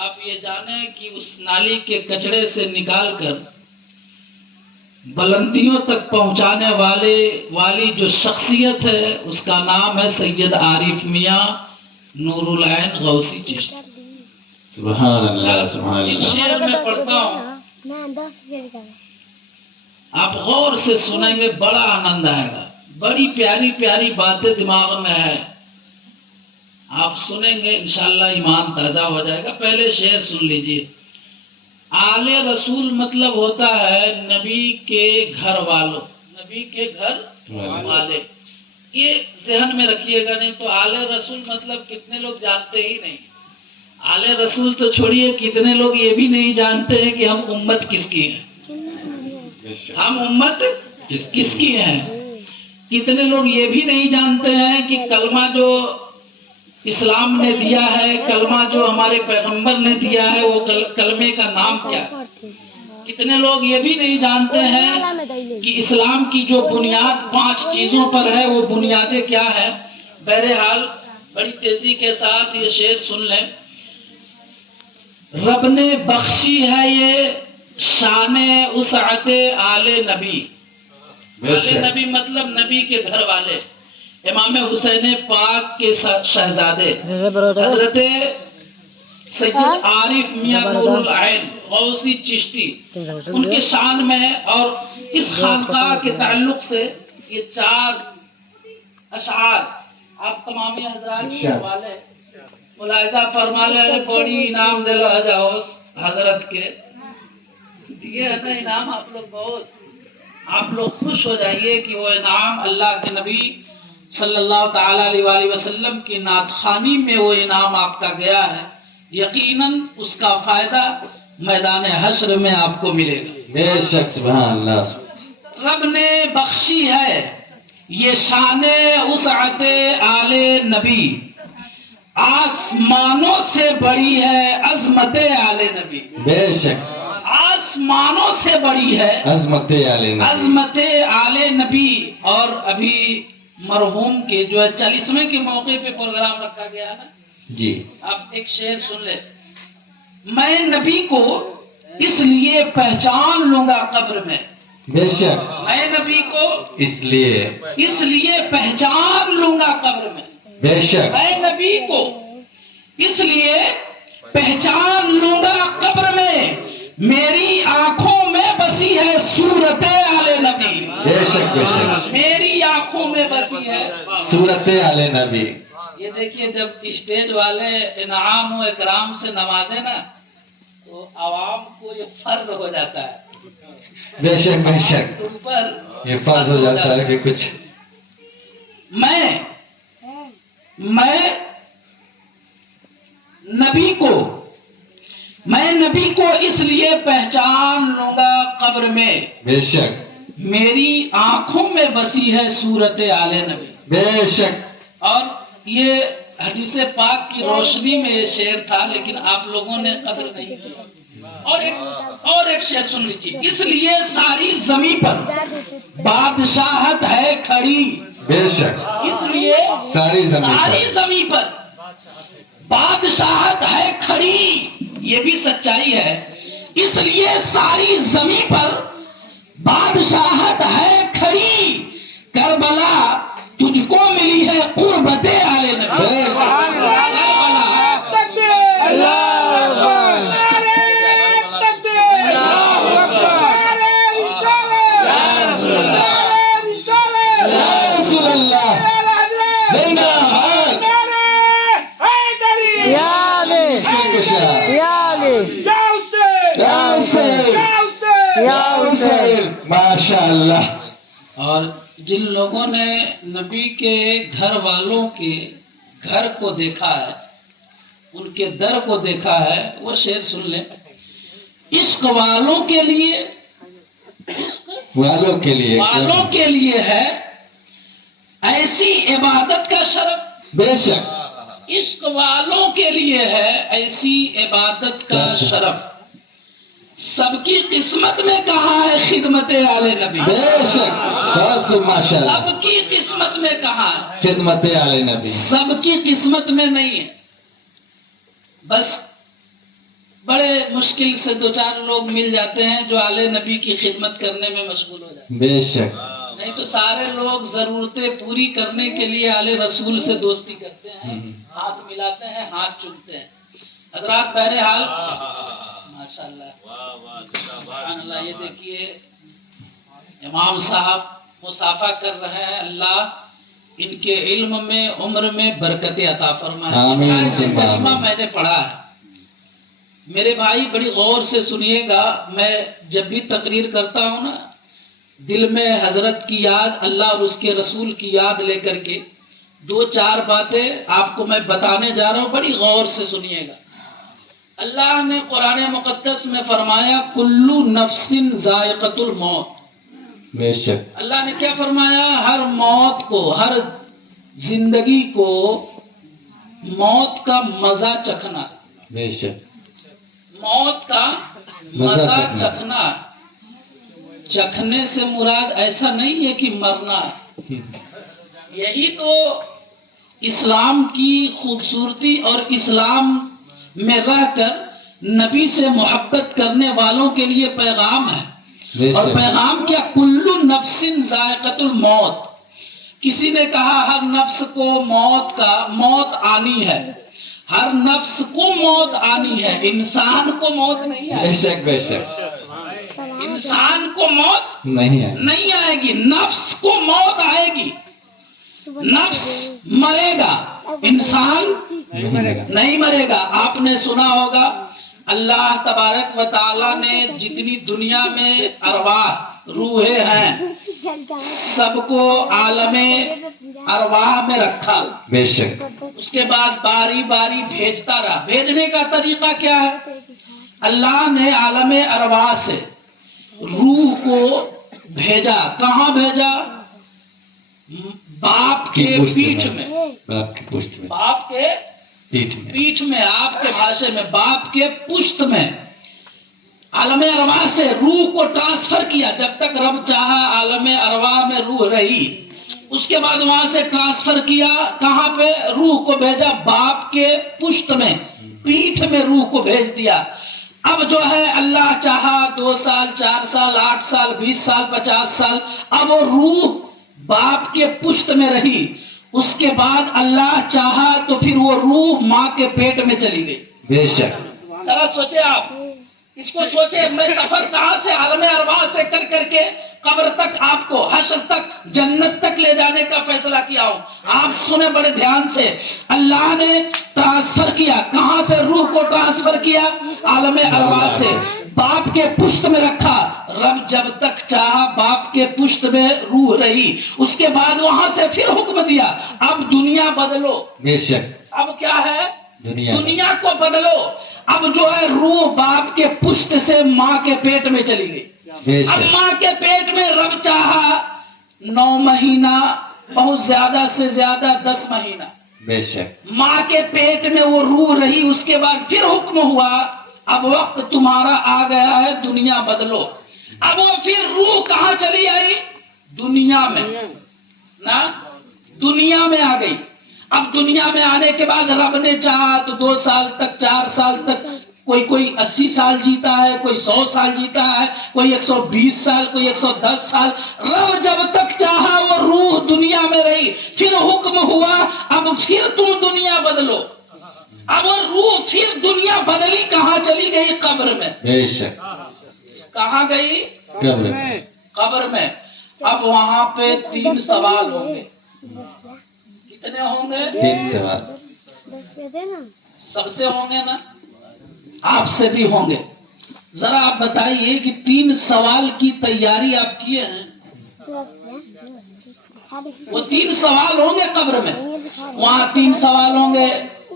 آپ یہ جانیں کہ اس نالی کے کچڑے سے نکال کر بلندیوں تک پہنچانے والی جو شخصیت ہے اس کا نام ہے سید عارف میاں نور العین غوثی چشتی۔ سبحان اللہ سبحان ایک اللہ۔ شعر میں پڑھتا ہوں، آپ غور سے سنیں گے، بڑا آنند آئے گا، بڑی پیاری پیاری باتیں دماغ میں ہے، آپ سنیں گے انشاءاللہ ایمان تازہ ہو جائے گا۔ پہلے شعر سن لیجئے۔ آل رسول مطلب ہوتا ہے نبی کے گھر والوں، نبی کے گھر والے، یہ ذہن میں رکھیے گا، نہیں تو آل رسول مطلب کتنے لوگ جانتے ہی نہیں۔ آل رسول تو چھوڑیے، کتنے لوگ یہ بھی نہیں جانتے ہیں کہ ہم امت کس کی ہیں، ہم امت کس کی ہیں۔ کتنے لوگ یہ بھی نہیں جانتے ہیں کہ کلمہ جو اسلام نے دیا ہے، کلمہ جو ہمارے پیغمبر نے دیا ہے، وہ کلمے کا نام کیا ہے۔ کتنے لوگ یہ بھی نہیں جانتے ہیں کہ اسلام کی جو بنیاد 5 چیزوں پر ہے، وہ بنیادیں کیا ہیں۔ بہرحال بڑی تیزی کے ساتھ یہ شعر سن لیں۔ رب نے بخشی ہے یہ شان وسعت آل نبی، آل نبی مطلب نبی کے گھر والے، امام حسین پاک کے شہزادے حضرت سید عارف میاں نور العین غوثی چشتی، ان کے شان میں اور اس خانقاہ کے تعلق سے یہ 4 اشعار آپ تمامی حضرات کے حوالے ملاحظہ فرما لیں۔ بڑی انعام دل حضرت کے دیے ہے نا انعام، آپ لوگ بہت، آپ لوگ خوش ہو جائیے کہ وہ انعام اللہ کے نبی صلی اللہ تعالی علیہ وآلہ وسلم کی نعت خوانی میں وہ انعام آپ کا گیا ہے، یقیناً اس کا فائدہ میدان حشر میں آپ کو ملے گا بے شک۔ سبحان اللہ۔ رب نے بخشی ہے یہ شان وسعت آل نبی، آسمانوں سے بڑی ہے عظمت آل نبی، بے شک آسمانوں سے بڑی ہے عظمت آل نبی، عظمت آل نبی۔ اور ابھی مرحوم کے جو ہے 40ویں کے موقع پہ پروگرام رکھا گیا ہے نا جی، اب ایک شعر سن لے۔ میں نبی کو اس لیے پہچان لوں گا قبر میں، بے شک میں نبی کو اس لیے پہچان لوں گا قبر میں، بے شک میں نبی کو اس لیے پہچان لوں گا قبر میں، میری آنکھوں میں بسی ہے صورت آل نبی، بے شک بے شک میری آنکھوں میں بسی ہے صورت آل نبی۔ یہ دیکھیے جب اسٹیج والے انعام و اکرام سے نوازے نا تو عوام کو یہ فرض ہو جاتا ہے، بے شک بے شک تم پر یہ فرض ہو جاتا ہے کہ کچھ میں نبی کو اس لیے پہچان لوں گا قبر میں، بے شک میری آنکھوں میں بسی ہے صورت آل نبی۔ بے شک اور یہ حدیث پاک کی روشنی میں یہ شعر تھا، لیکن آپ لوگوں نے قدر نہیں کی۔ اور ایک شعر سن لیجیے۔ اس لیے ساری زمین پر بادشاہت ہے کھڑی، بے شک اس لیے ساری زمین پر بادشاہت ہے کھڑی، یہ بھی سچائی ہے، اس لیے ساری زمین پر بادشاہت ہے کھڑی، کربلا تجھ کو ملی ہے قربت آل نبی، ماشاء اللہ۔ اور جن لوگوں نے نبی کے گھر والوں کے گھر کو دیکھا ہے، ان کے در کو دیکھا ہے، وہ شعر سن لیں۔ عشق والوں کے لیے ہے ایسی عبادت کا شرف، بے شک عشق والوں کے لیے ہے ایسی عبادت کا شرف، سب کی قسمت میں کہاں ہے خدمت آل نبی، بے شک بہت خوب ماشاء اللہ۔ سب کی قسمت میں کہاں ہے خدمت آل نبی، سب کی قسمت میں نہیں ہے، بس بڑے مشکل سے دو چار لوگ مل جاتے ہیں جو آل نبی کی خدمت کرنے میں مشغول ہو جاتے ہیں، بے شک نہیں تو سارے لوگ ضرورتیں پوری کرنے کے لیے آل رسول سے دوستی کرتے ہیں، ہاتھ ملاتے ہیں، ہاتھ چومتے ہیں۔ حضرات بہرحال ماشاءاللہ سبحان اللہ، یہ دیکھیے امام صاحب مصافحہ کر رہے ہیں، اللہ ان کے علم میں عمر میں برکت عطا فرمائے۔ آمین آیت ثم کریمہ آمین۔ میں نے پڑھا ہے، میرے بھائی بڑی غور سے سنیے گا، میں جب بھی تقریر کرتا ہوں نا دل میں حضرت کی یاد، اللہ اور اس کے رسول کی یاد لے کر کے دو چار باتیں آپ کو میں بتانے جا رہا ہوں، بڑی غور سے سنیے گا۔ اللہ نے قرآن مقدس میں فرمایا کلو نفس ذائقۃ الموت، بے شک اللہ نے کیا فرمایا؟ ہر موت کو، ہر زندگی کو موت کا مزہ چکھنا، بے شک موت کا مزہ چکھنا۔ چکھنے سے مراد ایسا نہیں ہے کہ مرنا، یہی تو اسلام کی خوبصورتی اور اسلام میں رہ کر نبی سے محبت کرنے والوں کے لیے پیغام ہے۔ بے اور شک پیغام کیا؟ کلو نفس ذائقۃ الموت۔ کسی نے کہا ہر نفس کو موت آنی ہے، ہر نفس کو موت آنی ہے، انسان کو موت نہیں بے آئے شک بے شک گی، انسان کو موت نہیں ہے نہیں آئے گی، نفس کو موت آئے گی، نفس مرے گا، انسان نہیں مرے گا۔ آپ نے سنا ہوگا اللہ تبارک و تعالی نے جتنی دنیا میں ارواح روحیں ہیں سب کو عالم ارواح میں رکھا، بے شک اس کے بعد باری باری بھیجتا رہا۔ بھیجنے کا طریقہ کیا ہے؟ اللہ نے عالم ارواح سے روح کو بھیجا، کہاں بھیجا؟ باپ کے پیٹھ میں، باپ کی پشت میں، باپ کے پیٹھ میں، پیٹھ میں، آپ کے بھاشے میں باپ کے پشت میں عالم ارواح سے روح کو ٹرانسفر کیا۔ جب تک رب چاہا عالم ارواح میں روح رہی، اس کے بعد وہاں سے ٹرانسفر کیا کہاں پہ؟ روح کو بھیجا باپ کے پشت میں، پیٹھ میں روح کو بھیج دیا۔ اب جو ہے اللہ چاہا 2 سال 4 سال 8 سال 20 سال 50 سال، اب وہ روح باپ کے پشت میں رہی۔ اس کے بعد اللہ چاہا تو پھر وہ روح ماں کے پیٹ میں چلی گئی۔ بے شک ذرا سوچے آپ، اس کو سوچے، میں سفر کہاں سے عالم ارواح سے کر کر کے قبر تک، آپ کو حشر تک، جنت تک لے جانے کا فیصلہ کیا ہوں۔ آپ سنیں بڑے دھیان سے، اللہ نے ٹرانسفر کیا، کہاں سے روح کو ٹرانسفر کیا؟ عالم ارواح سے، باپ کے پشت میں رکھا۔ رب جب تک چاہا باپ کے پشت میں روح رہی، اس کے بعد وہاں سے پھر حکم دیا اب دنیا بدلو۔ بے شک اب کیا ہے؟ دنیا کو بدلو۔ اب جو ہے روح باپ کے پشت سے ماں کے پیٹ میں چلی گئی۔ بے اب شک ماں کے پیٹ میں رب چاہا 9 مہینہ، بہت زیادہ سے زیادہ 10 مہینہ بے شک ماں کے پیٹ میں وہ روح رہی۔ اس کے بعد پھر حکم ہوا اب وقت تمہارا آ گیا ہے، دنیا بدلو۔ اب وہ پھر روح کہاں چلی آئی؟ دنیا میں نا، دنیا میں آ گئی۔ اب دنیا میں آنے کے بعد رب نے چاہا تو 2 سال تک 4 سال تک، کوئی 80 سال جیتا ہے، کوئی 100 سال جیتا ہے، کوئی 120 سال، کوئی 110 سال۔ رب جب تک چاہا وہ روح دنیا میں رہی، پھر حکم ہوا اب پھر تم دنیا بدلو۔ اب وہ روح پھر دنیا بدلی، کہاں چلی گئی؟ قبر میں۔ بے شک کہاں گئی؟ قبر میں، قبر میں۔ اب وہاں پہ 3 سوال ہوں گے۔ کتنے ہوں گے؟ 3 سوال سب سے ہوں گے نا، آپ سے بھی ہوں گے۔ ذرا آپ بتائیے کہ 3 سوال کی تیاری آپ کیے ہیں؟ وہ 3 سوال ہوں گے قبر میں۔ وہاں 3 سوال ہوں گے،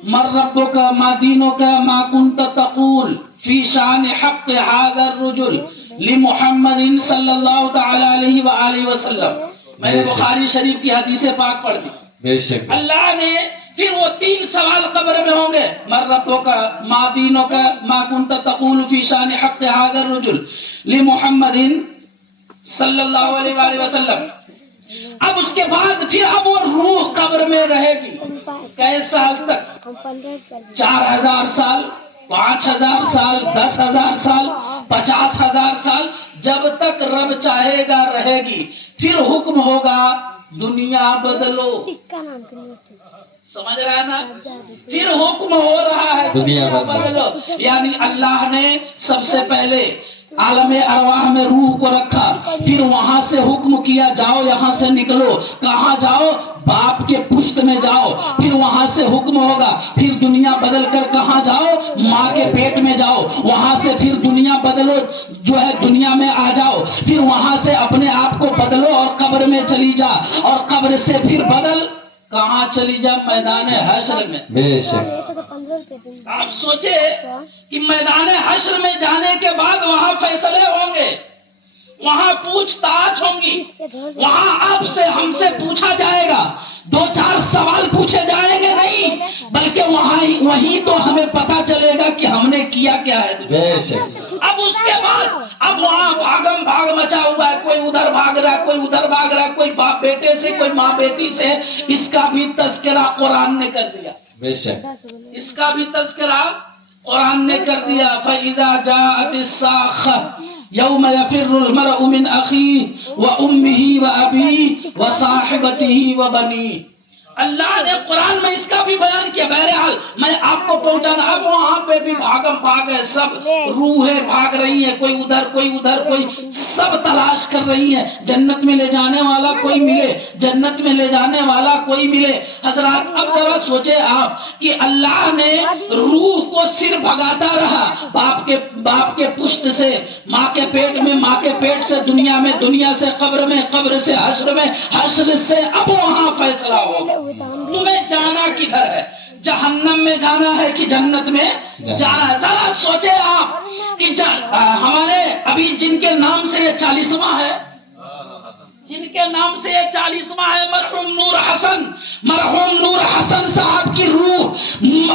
من ربک ما دینک ما کنت تقول فی شان حق هذا الرجل لمحمد صلی اللہ تعالی علیہ وآلہ وسلم۔ میں نے بخاری شریف کی حدیث پاک پڑھ دی۔ بے شک اللہ نے پھر وہ 3 سوال قبر میں ہوں گے، من ربک ما دینک ما کنت تقول فی شان حق هذا الرجل لمحمد صلی اللہ علیہ وآلہ وسلم۔ اب اس کے بعد پھر اب وہ روح قبر میں رہے گی کئے سال تک؟ 4000 سال، 5,000 سال 10,000 سال 50,000 سال جب تک رب چاہے گا رہے گی. پھر حکم ہوگا دنیا بدلو. سمجھ رہا ہے نا؟ پھر حکم ہو رہا ہے دنیا بدلو. یعنی اللہ نے سب سے پہلے عالم ارواح میں روح کو رکھا, پھر وہاں سے حکم کیا جاؤ یہاں سے نکلو. کہاں جاؤ؟ باپ کے پشت میں جاؤ. پھر وہاں سے حکم ہوگا پھر دنیا بدل کر کہاں جاؤ؟ ماں کے پیٹ میں جاؤ. وہاں سے پھر دنیا بدلو جو ہے دنیا میں آ جاؤ. پھر وہاں سے اپنے آپ کو بدلو اور قبر میں چلی جا, اور قبر سے پھر بدل کہاں چلی جا؟ میدان حشر میں. بے شک. آپ سوچے کہ میدان حشر میں جانے کے بعد وہاں فیصلے ہوں گے, وہاں پوچھ تاچھ ہوں گی, وہاں آپ سے ہم سے پوچھا جائے گا. 2-4 سوال پوچھے جائیں گے نہیں, بلکہ وہیں تو ہمیں پتا چلے گا کہ ہم نے کیا کیا ہے. بے شک. اب اس کے بعد اب وہاں بھاگم بھاگ مچا ہوا ہے, کوئی ادھر بھاگ رہا ہے, کوئی ادھر بھاگ رہا ہے, کوئی باپ بیٹے سے, کوئی ماں بیٹی سے. اس کا بھی تذکرہ قرآن نے کر دیا. بے شک. اس کا بھی تذکرہ قرآن نے کر دیا. فَإِذَا جَاءَتِ السَّاخَّةُ يَوْمَ يَفِرُّ الْمَرْءُ مِنْ أَخِيهِ وَأُمِّهِ وَأَبِيهِ وَصَاحِبَتِهِ وَبَنِيهِ. اللہ نے قرآن میں اس کا بھی بیان کیا. بہرحال میں آپ کو پہنچانا. اب وہاں پہ بھی بھاگم بھاگ ہے, سب روحیں بھاگ رہی ہیں, کوئی ادھر کوئی ادھر, کوئی سب تلاش کر رہی ہیں. جنت میں لے جانے والا کوئی ملے, جنت میں لے جانے والا کوئی ملے. حضرات اب ذرا سوچے آپ کہ اللہ نے روح کو صرف بھگاتا رہا باپ کے پشت سے, ماں کے پیٹ میں, ماں کے پیٹ سے دنیا میں, دنیا سے قبر میں, قبر سے حشر میں, حشر سے اب وہاں فیصلہ ہوگا. تمہیں جانا کدھر ہے؟ جہنم میں جانا ہے کہ جنت میں جانا ہے؟ ذرا سوچے آپ کہ ہمارے ابھی جن کے نام سے یہ 40واں ہے, جن کے نام سے یہ 40واں ہے, مرحوم نور حسن صاحب کی روح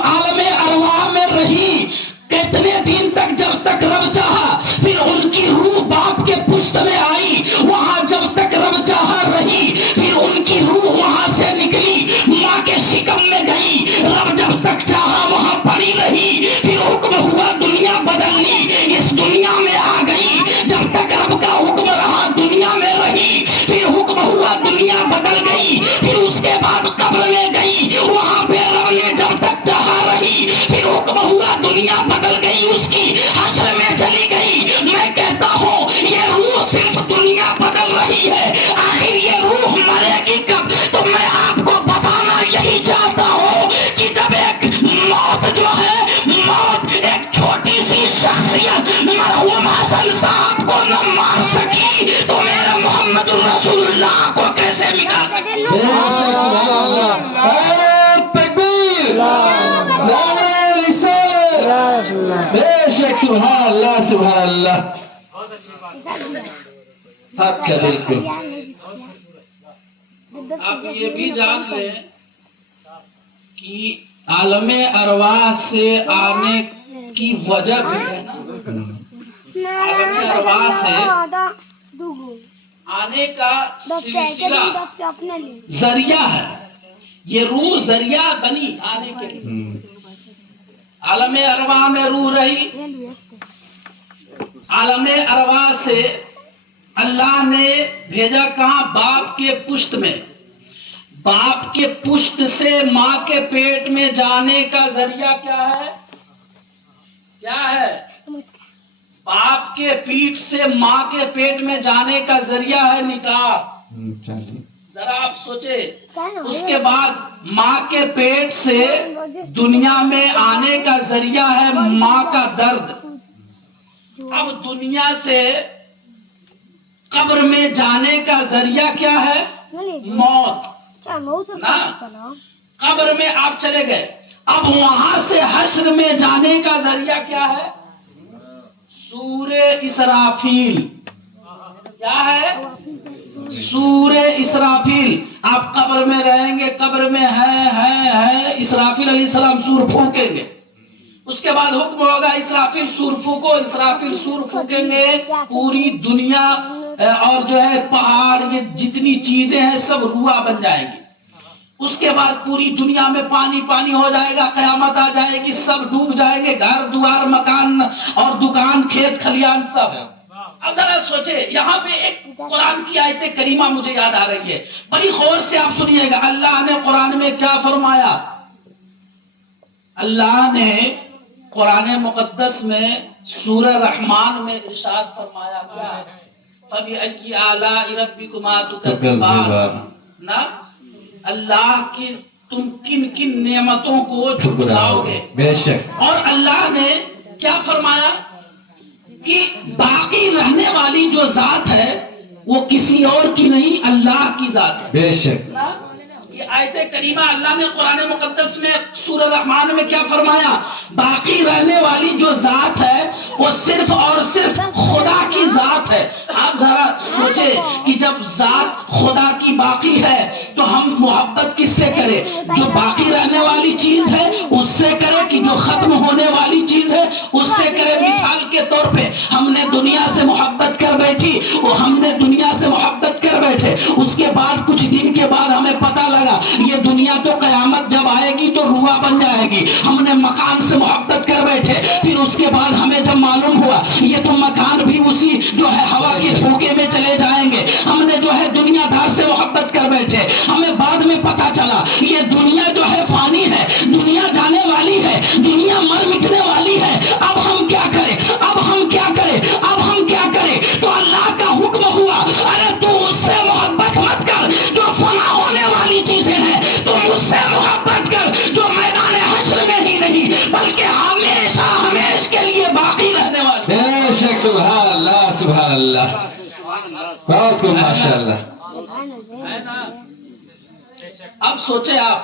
عالم ارواح میں رہی کتنے دن تک؟ جب تک رب چاہا. پھر ان کی روح باپ کے پشت میں آئی, وہاں جب تک رب چاہا رہی. پھر ان کی روح وہاں سے نکلی, ماں کے شکم میں گئی, رب جب تک چاہا وہاں پڑی رہی. پھر حکم ہوا دنیا بدلنی, اس دنیا میں آ گئی. جب تک رب کا حکم رہا دنیا میں رہی. پھر حکم ہوا دنیا بدل گئی. پھر اس کے بعد قبر میں گئی, وہاں پہ رب نے جب تک چاہا رہی. پھر حکم ہوا دنیا بدل گئی, اس کی حشر میں چلی گئی. میں کہتا ہوں یہ روح صرف دنیا بدل رہی ہے, آخر یہ روح مرے گی کب؟ تو میں آپ کو بتانا یہی چاہتا ہوں کہ جب ایک موت جو ہے, موت ایک چھوٹی سی شخصیت مرحوم حسن صاحب کو نہ مار سکی تو میرے محمد رسول اللہ کو کیسے مٹا سکی؟ بے شک. سبحان اللہ. تکبیر. نعرہ رسالت. بے شک. سبحان اللہ. سبحان اللہ. حق ہے بالکل. آپ یہ بھی جان لیں کہ عالم ارواح سے آنے کی وجہ بھی ہے نا. عالم ارواح سے آنے کا سلسلہ ذریعہ ہے. یہ روح ذریعہ بنی آنے کے لیے. عالم ارواح میں روح رہی, عالم ارواح سے اللہ نے بھیجا کہاں؟ باپ کے پشت میں. باپ کے پشت سے ماں کے پیٹ میں جانے کا ذریعہ کیا ہے؟ کیا ہے؟ باپ کے پیٹ سے ماں کے پیٹ میں جانے کا ذریعہ ہے نکاح. ذرا آپ سوچے. اس کے بعد ماں کے پیٹ سے دنیا میں آنے کا ذریعہ ہے ماں کا درد. اب دنیا سے قبر میں جانے کا ذریعہ کیا ہے؟ موت. نا قبر میں آپ چلے گئے, اب وہاں سے حشر میں جانے کا ذریعہ کیا ہے؟ سور اسرافیل. کیا ہے؟ سور اسرافیل. آپ قبر میں رہیں گے, قبر میں ہے اسرافیل علیہ السلام سور پھونکیں گے. اس کے بعد حکم ہوگا اسرافیل سور پھونکو. اسرافیل سور پھونکیں گے, پوری دنیا اور جو ہے پہاڑ, یہ جتنی چیزیں ہیں سب روا بن جائیں گی. اس کے بعد پوری دنیا میں پانی پانی ہو جائے گا، قیامت آ جائے گی، سب ڈوب جائیں گے، گھر دوار مکان اور دکان کھیت کھلیان سب۔ اب ذرا سوچے، یہاں پہ ایک قرآن کی آیت کریمہ مجھے یاد آ رہی ہے، بڑی غور سے آپ سنیے گا۔ اللہ نے قرآن میں کیا فرمایا؟ اللہ نے قرآن مقدس میں سورہ رحمان میں ارشاد فرمایا کیا؟ فَبِأَيِّ آلَاءِ رَبِّكُمَا تُكَذِّبَانِ، نا اللہ کی تم کن کن نعمتوں کو جھٹلاؤ گے۔ بے شک۔ اور اللہ نے کیا فرمایا کہ باقی رہنے والی جو ذات ہے وہ کسی اور کی نہیں، اللہ کی ذات ہے۔ بے شک۔ یہ آیت کریمہ اللہ نے قرآن مقدس میں سورہ رحمان میں کیا فرمایا؟ باقی رہنے والی جو ذات ہے وہ صرف اور صرف خدا کی ذات ہے۔ آپ ذرا سوچے کہ جب ذات خدا کی باقی ہے تو ہم محبت کس سے کریں؟ جو باقی رہنے والی چیز ہے اس سے کریں کہ جو ختم ہونے والی چیز ہے اس سے کریں؟ مثال کے طور پہ ہم نے دنیا سے محبت کر بیٹھی، ہم نے دنیا سے محبت کر بیٹھے، اس کے بعد کچھ دن کے بعد ہمیں پتہ لگا یہ دنیا تو قیامت جب آئے گی تو رواں بن جائے گی۔ ہم نے مکان سے محبت کر بیٹھے، پھر اس کے بعد ہمیں جب معلوم ہوا یہ تو مکان بھی اسی جو ہے ہوا کے جھونکے میں چلے جائیں گے۔ ہم نے جو ہے دنیا دار سے محبت کر بیٹھے، ہمیں بعد میں پتہ چلا یہ دنیا جو ہے فانی ہے، دنیا جانے والی ہے، دنیا مر مٹنے والی ہے۔ اب ہم کیا کریں؟ اب ہم کیا کریں؟ اب ہم کیا کریں؟ تو اللہ کا حکم ہوا، ارے تو اس سے محبت مت کر جو فنا ہونے والی چیزیں ہیں، تم اس سے محبت کر جو میدان حشر میں ہی نہیں بلکہ ہمیشہ ہمیش کے لیے باقی رہنے والی۔ بے شک، سبحان اللہ سبحان اللہ، بہت خوب، ماشاء اللہ۔ اب سوچے آپ،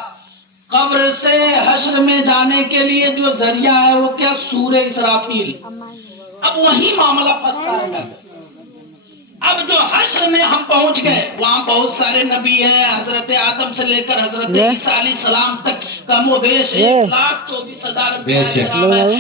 قبر سے حشر میں جانے کے لیے جو ذریعہ ہے وہ کیا؟ سورہ اسرافیل۔ اب وہی معاملہ پھنستا ہے۔ اب جو حشر میں ہم پہنچ گئے، وہاں بہت سارے نبی ہیں، حضرت آدم سے لے کر حضرت عیسیٰ علیہ السلام تک کم و بیش 1,24,000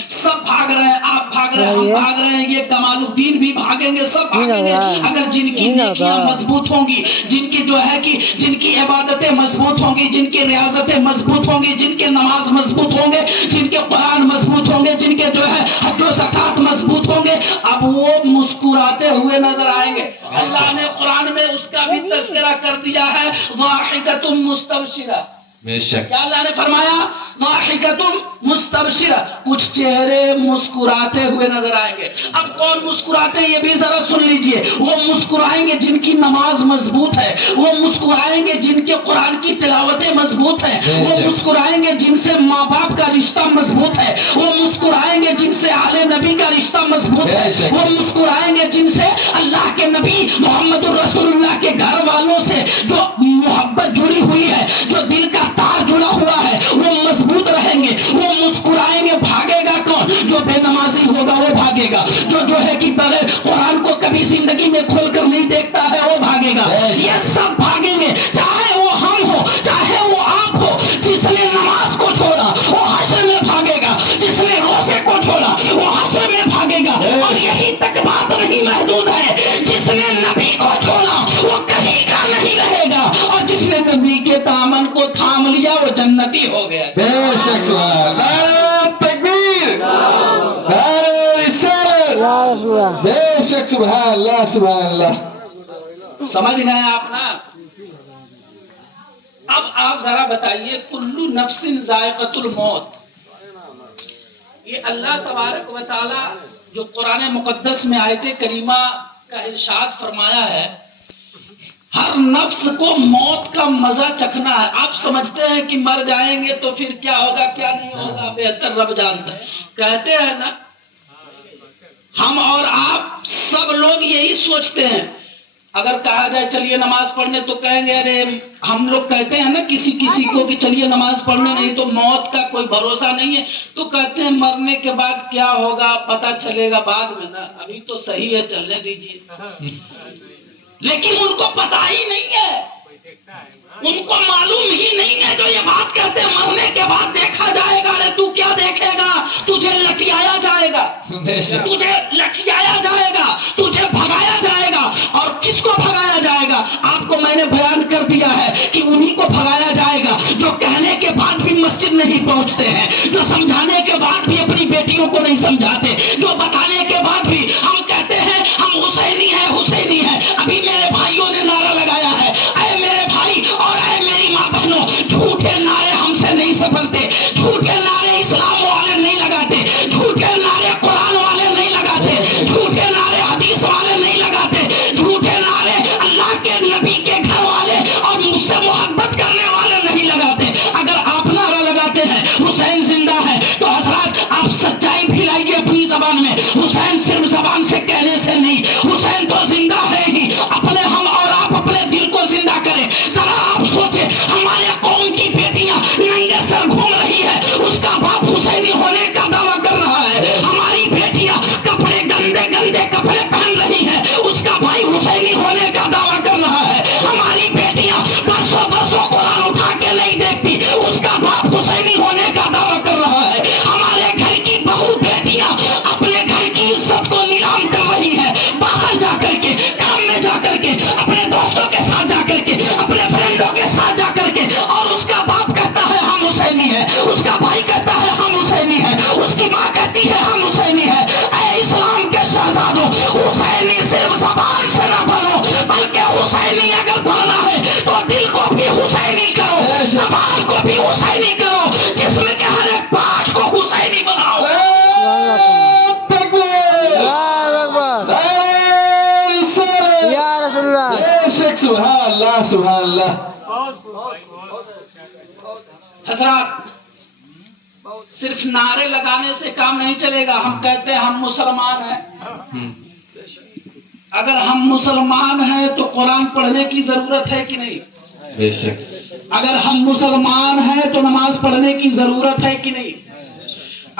سب بھاگ رہے ہیں، آپ بھاگ رہے ہیں، ہم بھاگ رہے ہیں، یہ کمال الدین بھی بھاگیں گے، سب بھاگیں گے۔ اگر جن کی نیکیاں مضبوط ہوں گی، جن کی جو ہے کہ جن کی عبادتیں مضبوط ہوں گی، جن کی ریاضتیں مضبوط ہوں گی، جن کے نماز مضبوط ہوں گے، جن کے قرآن مضبوط ہوں گے، جن کے جو ہے حج و زکات مضبوط ہوں گے، اب وہ مسکراتے ہوئے نظر آئیں گے۔ اللہ نے قرآن میں اس کا بھی تذکرہ کر دیا ہے، ضاحکۃ مستبشرہ۔ بے شک۔ کیا اللہ نے فرمایا؟ ضاحکۃ مستبشرہ، کچھ چہرے مسکراتے ہوئے نظر آئیں گے۔ اب کون مسکراتے ہیں یہ بھی ذرا سن لیجئے۔ وہ مسکرائیں گے جن کی نماز مضبوط ہے، وہ مسکرائیں گے جن کے قرآن کی تلاوتیں مضبوط ہیں، وہ مسکرائیں گے جن سے ماں باپ کا رشتہ مضبوط ہے، وہ مسکرائیں گے جن سے آل نبی کا رشتہ مضبوط ہے، وہ مسکرائیں گے جن سے اللہ کے نبی محمد الرسول اللہ کے گھر والوں سے جو محبت جڑی ہوئی ہے، جو دل کا تار جڑا ہوا ہے، وہ مضبوط رہیں گے، وہ مسکرائیں گے۔ بھاگے گا کون؟ جو بے نمازی ہوگا وہ بھاگے گا، جو ہے کہ بغیر قرآن کو کبھی زندگی میں کھول کر نہیں دیکھتا ہے وہ بھاگے گا۔ یہ سب بھاگیں گے، چاہے وہ ہم ہو چاہے وہ آپ ہو۔ جس نے نماز کو چھوڑا وہ حشر میں بھاگے گا، جس نے روزے کو چھوڑا وہ حشر میں بھاگے گا۔ اور یہی تک بات نہیں محدود ہے، جس نے نبی کو چھوڑا وہ کہیں کا نہیں رہے گا، اور جس نے نبی کے دامن کو تھام لیا وہ جنتی ہو گیا۔ بے شک، سبحان اللہ، تکبیر، نعرہ رسالت، بے شک، سبحان اللہ سبحان اللہ۔ سمجھ گئے آپ نا؟ اب آپ ذرا بتائیے، کلو نفس ذائقۃ الموت، یہ اللہ تبارک و تعالی جو قرآن مقدس میں آیت کریمہ کا ارشاد فرمایا ہے، ہر نفس کو موت کا مزہ چکھنا ہے۔ آپ سمجھتے ہیں کہ مر جائیں گے تو پھر کیا ہوگا کیا نہیں ہوگا، بہتر رب جانتا ہے۔ کہتے ہیں نا، ہم اور آپ سب لوگ یہی سوچتے ہیں، اگر کہا جائے چلیے نماز پڑھنے تو کہیں گے ارے، ہم لوگ کہتے ہیں نا کسی کو کہ چلیے نماز پڑھنے، نہیں تو موت کا کوئی بھروسہ نہیں ہے، تو کہتے ہیں مرنے کے بعد کیا ہوگا پتہ چلے گا بعد میں نا، ابھی تو صحیح ہے چلنے دیجیے۔ لیکن ان کو پتہ ہی نہیں ہے، ان کو معلوم ہی نہیں ہے جو یہ بات کہتے ہیں مرنے کے بعد دیکھا جائے گا۔ ارے تو کیا دیکھے گا؟ تجھے لٹیایا جائے گا، تجھے لٹیایا جائے گا، تجھے بھگایا جائے گا۔ اور کس کو بھگایا جائے گا؟ آپ کو میں نے بیان کر دیا ہے کہ انہی کو بھگایا جائے گا مسجد نہیں پہنچتے ہیں، جو سمجھانے کے بعد بھی اپنی بیٹیوں کو نہیں سمجھاتے، جو بتانے کے بعد بھی ہم کہتے ہیں ہم حسینی ہیں حسینی ہیں۔ ابھی میرے بھائیوں نے نعرہ لگایا ہے، اے میرے بھائی اور اے میری ماں بہنوں، جھوٹے نعرے ہم سے نہیں سفلتے، جھوٹے نعرے اسلام والے نہیں لگاتے، جھوٹے نعرے قرآن والے نہیں لگاتے، جھوٹے نعرے حدیث والے نہیں لگاتے، جھوٹے نعرے اللہ کے نبی کے گھر والے اور مجھ سے محبت کرنے والے نہیں لگاتے۔ اگر آپ نعرہ لگاتے ہیں حسین زندہ ہے تو حضرات آپ سچائی بھی لائیے اپنی زبان میں، حسین صرف زبان سے کہنے سے نہیں، حسین تو زندہ ہے ہی، اپنے ہم اور آپ اپنے دل کو زندہ کریں۔ ذرا آپ سوچیں، ہمارے قوم کی بیٹیاں ننگے سر گھوم رہی ہے، اس کا باپ حسینی ہونے کا دعویٰ کر رہا ہے، ہماری بیٹیاں کپڑے گندے گندے کپڑے پہن رہی ہے، اس کا بھائی حسینی ہونے کا دعویٰ کر رہا ہے، ہماری بیٹیاں برسوں برسوں قرآن اٹھا کے نہیں دیکھتی، اس کا باپ حسینی ہونے کا دعویٰ کر رہا ہے، ہمارے گھر کی بہو بیٹیاں اپنے گھر کی عزت کو نیلام کر رہی ہے، باہر جا کر کے کام میں جا کر کے اپنے دوستوں کے ساتھ جا کر کے اپنے فرینڈوں کے ساتھ جا کر کے، اور اس کا باپ کہتا ہے ہم حسینی ہیں، اس کا بھائی کہتا ہے ہم حسینی ہیں، اس کی ماں کہتی ہے ہم حسینی ہیں۔ اے اسلام کے شہزادوں، حسینی صرف زبان سے نہ بنو، بلکہ حسینی اگر بننا ہے تو دل کو بھی حسینی کرو، زبان کو بھی حسینی کرو، جسم کے ہر ایک پارٹ کو حسینی بناؤ۔ سبحان اللہ سبحان اللہ۔ حضرات صرف نعرے لگانے سے کام نہیں چلے گا، ہم کہتے ہیں ہم مسلمان ہیں، اگر ہم مسلمان ہیں تو قرآن پڑھنے کی ضرورت ہے کہ نہیں؟ بے شک۔ اگر ہم مسلمان ہیں تو نماز پڑھنے کی ضرورت ہے کہ نہیں؟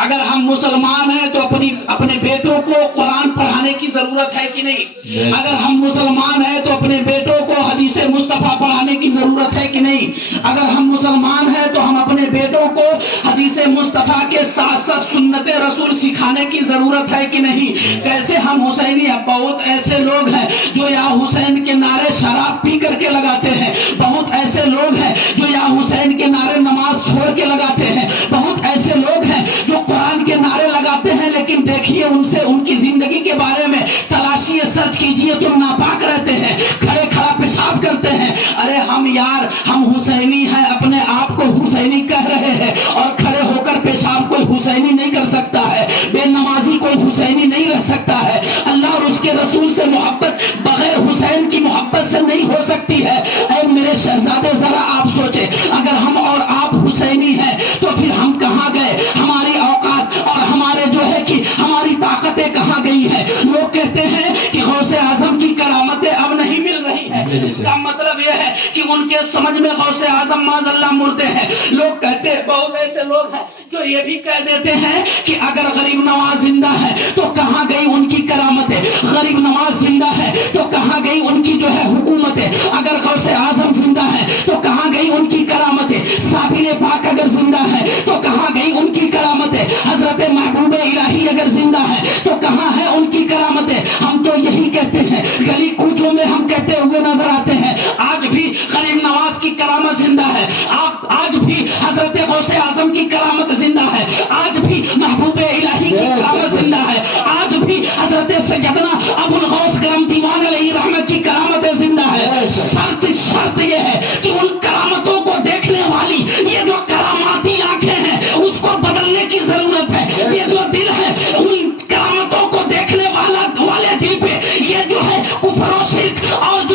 اگر ہم مسلمان ہیں تو اپنے بیٹوں کو قرآن پڑھانے کی ضرورت ہے کہ نہیں؟ اگر ہم مسلمان ہیں تو اپنے بیٹوں کو حدیث مصطفیٰ پڑھانے کی ضرورت ہے کہ نہیں؟ اگر ہم مسلمان ہیں تو ہم اپنے بیٹوں کو حدیث مصطفیٰ کے ساتھ ساتھ سنت رسول سکھانے کی ضرورت ہے کہ نہیں؟ کیسے ہم حسینی ہیں؟ بہت ایسے لوگ ہیں جو یا حسین کے نعرے شراب پی کر کے لگاتے ہیں، بہت ایسے لوگ ہیں جو یا حسین کے نعرے نماز چھوڑ کے لگاتے ہیں، بہت ایسے لوگ ہیں جو قرآن کے نعرے لگاتے ہیں، لیکن دیکھیے ان کی زندگی کے بارے میں تلاشیے، سرچ کیجئے تو ناپاک رہتے ہیں، کھڑے کھڑا پیشاب کرتے ہیں۔ ارے ہم حسینی ہیں، اپنے آپ کو حسینی کہہ رہے ہیں، اور کھڑے ہو کر پیشاب کوئی حسینی نہیں کر سکتا ہے، بے نمازی کوئی حسینی نہیں رہ سکتا ہے۔ اللہ اور اس کے رسول سے محبت بغیر حسین کی محبت سے نہیں ہو سکتی ہے۔ اے میرے شہزادے ذرا آپ سوچیں، اگر ہم اور آپ حسینی ہیں تو پھر ہم کہاں گئے؟ ہماری اوقات اور ہمارے جو ہے کہ ہماری طاقتیں کہاں گئی ہیں؟ لوگ کہتے ہیں کہ غوث اعظم کی کرامتیں اب نہیں مل رہی ہیں، اس کا مطلب یہ ہے کہ ان کے سمجھ میں غوث اعظم معاذ اللہ مردے ہیں۔ لوگ کہتے ہیں، بہت ایسے لوگ ہیں جو یہ بھی کہہ دیتے ہیں کہ اگر غریب نواز زندہ ہے تو کہاں گئی ان کی کرامتیں؟ غریب نواز زندہ ہے تو کہاں گئی ان کی جو ہے حکومتیں؟ اگر غوث اعظم زندہ ہے تو کہاں گئی ان کی کرامتیں؟ صابر پاک اگر زندہ ہے تو کہاں گئی ان کی کرامتیں؟ حضرت محبوب الہی اگر زندہ ہے تو کہاں ہے ان کی کرامتیں؟ ہم تو یہی کہتے ہیں، گلی کوچوں میں ہم کہتے ہوئے نظر آتے ہیں، آج بھی غریب نواز کی کرامت زندہ ہے، آج بھی حضرت غوث اعظم کی کرامت زندہ ہے، آج بھی محبوب الہی کی کرامت زندہ ہے، آج بھی حضرت سیدنا ابو الغوث کرم دیوان علیہ رحمت کی کرامت زندہ ہے۔ شرط یہ ہے کہ ان کرامتوں کو دیکھنے والی یہ جو کراماتی آنکھیں ہیں اس کو بدلنے کی ضرورت ہے، یہ جو دل ہے ان کرامتوں کو دیکھنے والے دل پہ یہ جو ہے کفر و شرک اور جو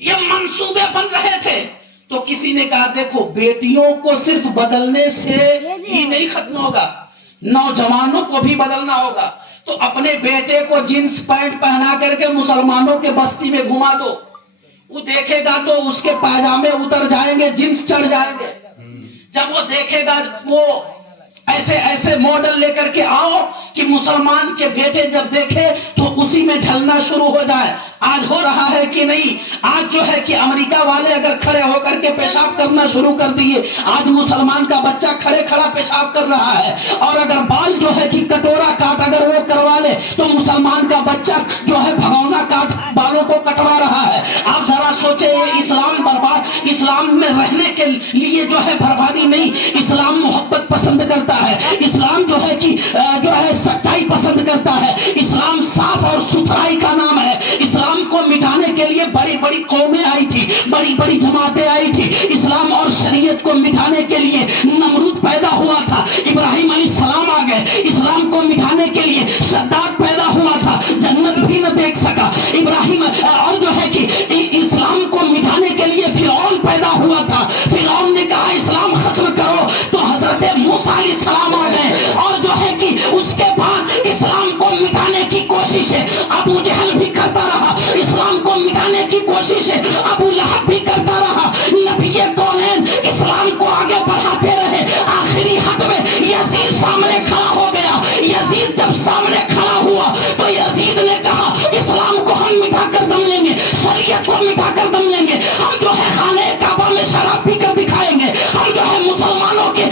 یہ منصوبے بن رہے تھے. تو کسی نے کہا دیکھو بیٹیوں کو صرف بدلنے سے ہی نہیں ختم ہوگا, نوجوانوں کو بھی بدلنا ہوگا. تو اپنے بیٹے کو جینس پینٹ پہنا کر کے مسلمانوں کے بستی میں گھما دو, وہ دیکھے گا تو اس کے پاجامے اتر جائیں گے, جینس چڑھ جائیں گے. جب وہ دیکھے گا وہ ایسے ایسے ماڈل لے کر کے آؤ کہ مسلمان کے بیٹے جب دیکھے تو اسی میں ڈھلنا شروع ہو جائے. آج ہو رہا ہے کہ نہیں؟ آج جو ہے کہ امریکہ والے اگر کھڑے ہو کر کے پیشاب کرنا شروع کر دیے, آج مسلمان کا بچہ کھڑے کھڑا پیشاب کر رہا ہے. اور اگر بال جو ہے کہ کٹورا کاٹ اگر وہ کروا لے تو مسلمان کا بچہ جو ہے بھگونا کاٹ بالوں کو کٹوا رہا ہے. آپ ذرا سوچیں, اسلام برباد, اسلام میں رہنے کے لیے جو ہے بربادی نہیں, اسلام محبت پسند کرتا ہے, اسلام جو ہے کہ جو ہے سچائی پسند کرتا ہے, اسلام صاف اور ستھرائی کا نام ہے. اسلام کو مٹانے کے لیے بڑی بڑی قومیں آئی تھی, بڑی بڑی جماعتیں آئی تھی. اسلام اور شریعت کو مٹانے کے لیے نمرود پیدا ہوا تھا, ابراہیم علیہ السلام آ گئے. اسلام کو مٹانے کے لیے شداد پیدا ہوا تھا, جنت بھی نہ دیکھ سکا ابراہیم. اور جو ہے کہ اسلام کو مٹانے کے لیے فرعون پیدا ہوا تھا, فرعون نے کہا اسلام ختم کرو تو حضرت موسیٰ علیہ السلام آ گئے. اور جو ہے کہ اس کے بعد اسلام کو مٹانے کی کوششیں ابو جہل بھی کرتا رہا, اسلام کو مٹانے کی کوششیں ابو لہب بھی کرتا رہا. نبی کونین اسلام کو آگے بڑھاتے رہے. آخری حد میں یزید سامنے کھڑا ہو گیا. یزید جب سامنے کھڑا ہوا تو یزید نے کہا اسلام کو ہم مٹا کر دم لیں گے, شریعت کو مٹا کر دم لیں گے. ہم جو ہے خانہ کعبہ میں شراب پی کر دکھائیں گے, ہم جو ہے مسلمانوں کے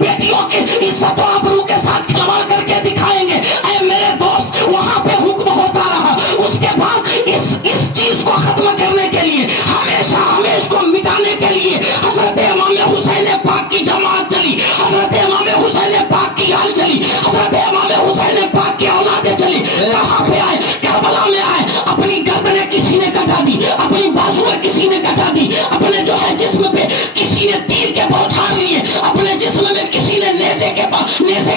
بیٹیوں کے عزت و آبرو کے ساتھ کھلواڑ کر کے دکھائیں گے. اے میرے دوست, وہاں پہ حکم ہوتا رہا. اس کے بعد اس چیز کو ختم کرنے کے لیے, ہمیشہ ہمیش کو مٹانے کے لیے حضرت امام حسین پاک کی جماعت چلی, حضرت امام حسین پاک کی آل چلی, حضرت امام حسین پاک کی اولادیں چلی. کہاں پہ آئے؟ کربلا میں آئے. اپنی گردنیں کسی نے کٹا دی, اپنی بازویں کسی نے کٹا دی, اپنے جو ہے جسم پہ کسی نے تیر کے بوچھار لیے, اپنے جسم میں کسی نے نیزے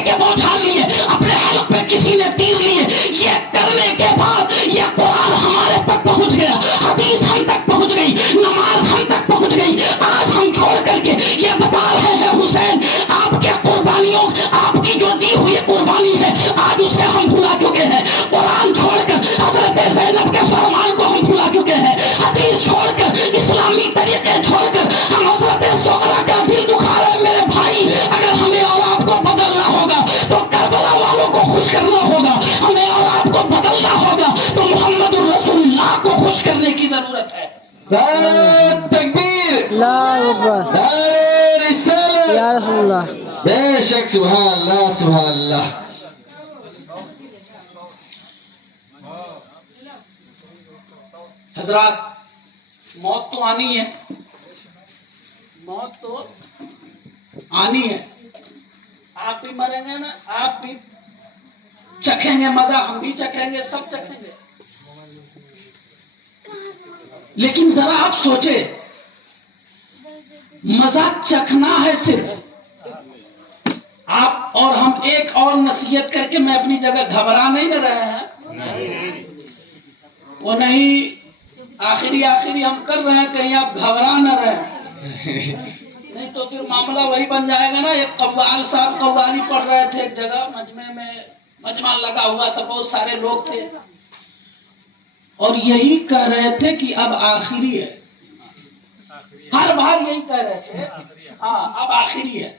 کے بوچھار لیے, اپنے حلق پہ کسی نے تیر لیے. یہ کرنے کے بعد یہ قرآن ہمارے تک پہنچ گیا, حدیث ہم تک پہنچ گئی, نماز ہم تک پہنچ گئی. آج ہم چھوڑ کر کے یہ بتا رہے ہیں حسین آپ کے قربانیوں, آپ کی جو دی ہوئی قربانی ہے آج اسے ہم بھلا چکے ہیں. قرآن چھوڑ کر حضرت زینب کے فرمان کو ہم بھلا چکے ہیں. حدیث چھوڑ کر, اسلامی طریقے چھوڑ کر ہم حضرت زہرا کا دل دکھا رہے ہیں. میرے بھائی, اگر ہمیں اور آپ کو بدلنا ہوگا تو کربلا والوں کو خوش کرنا ہوگا, ہمیں اور آپ کو بدلنا ہوگا تو محمد الرسول اللہ کو خوش کرنے کی ضرورت ہے. نعرہ تکبیر, اللہ اکبر نعرہ رسالت. یا رسول اللہ. بے شک, سبحان اللہ سبحان اللہ. حضرات, موت تو آنی ہے, موت تو آنی ہے. آپ بھی مریں گے نا, آپ بھی چکھیں گے مزہ, ہم بھی چکھیں گے, سب چکھیں گے. لیکن ذرا آپ سوچیں, مزہ چکھنا ہے صرف آپ اور ہم. ایک اور نصیحت کر کے میں اپنی جگہ گھبرا نہیں رہے ہیں, وہ نہیں, آخری ہم کر رہے ہیں, کہیں آپ گھبرا نہ رہے, نہیں تو پھر معاملہ وہی بن جائے گا نا. ایک قوال صاحب قوالی پڑھ رہے تھے ایک جگہ مجمع میں, مجمع لگا ہوا تھا, بہت سارے لوگ تھے, اور یہی کہہ رہے تھے کہ اب آخری ہے. ہر بار یہی کہہ رہے تھے, ہاں اب آخری ہے.